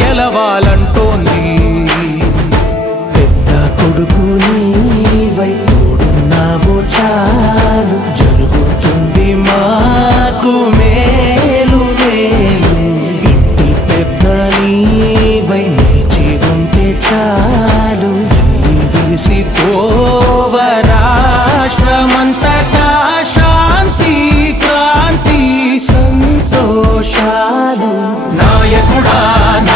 గెలవాలంటోంది. పెద్ద కొడుకు నీవై తోడున్నావు చాలు. జరుగుతుంది మాకు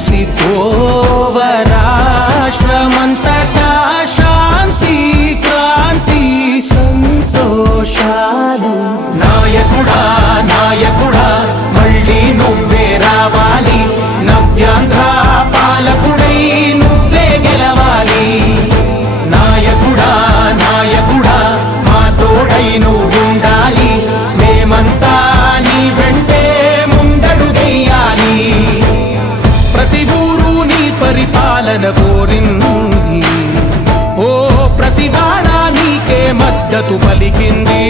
Sĩ కోరింది. ఓ ప్రతి నీకే మద్దతు పలికింది.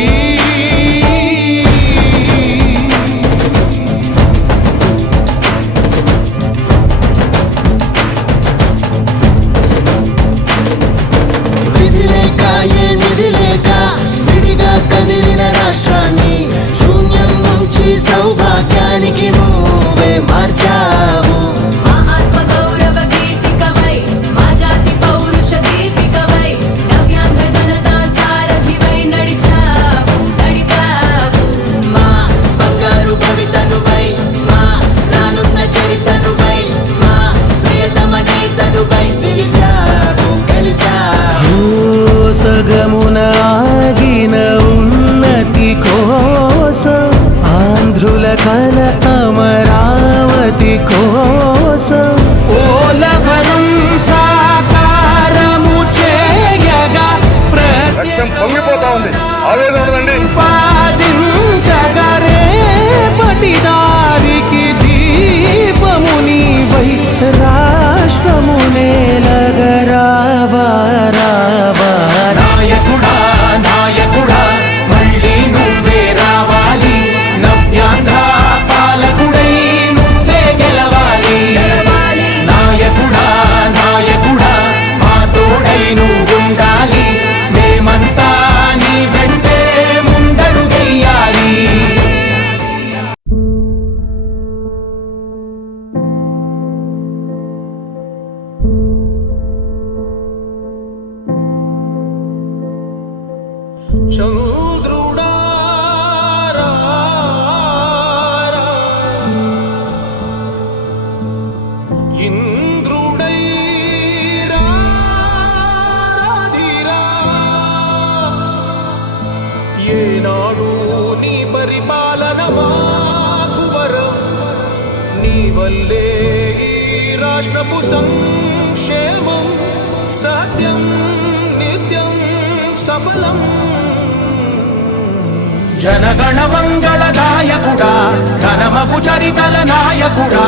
ఆగిన ఉన్నతి కోసం ఆంధ్రుల కల అమరావతి కోసం. ఓలభరం పాదించగా వల్లే ఈ రాష్ట్రపు సంక్షేమం సత్యం నిత్యం సఫలం. జనగణ మంగళదాయకుడా ఘనమగు చరితల నాయకుడా.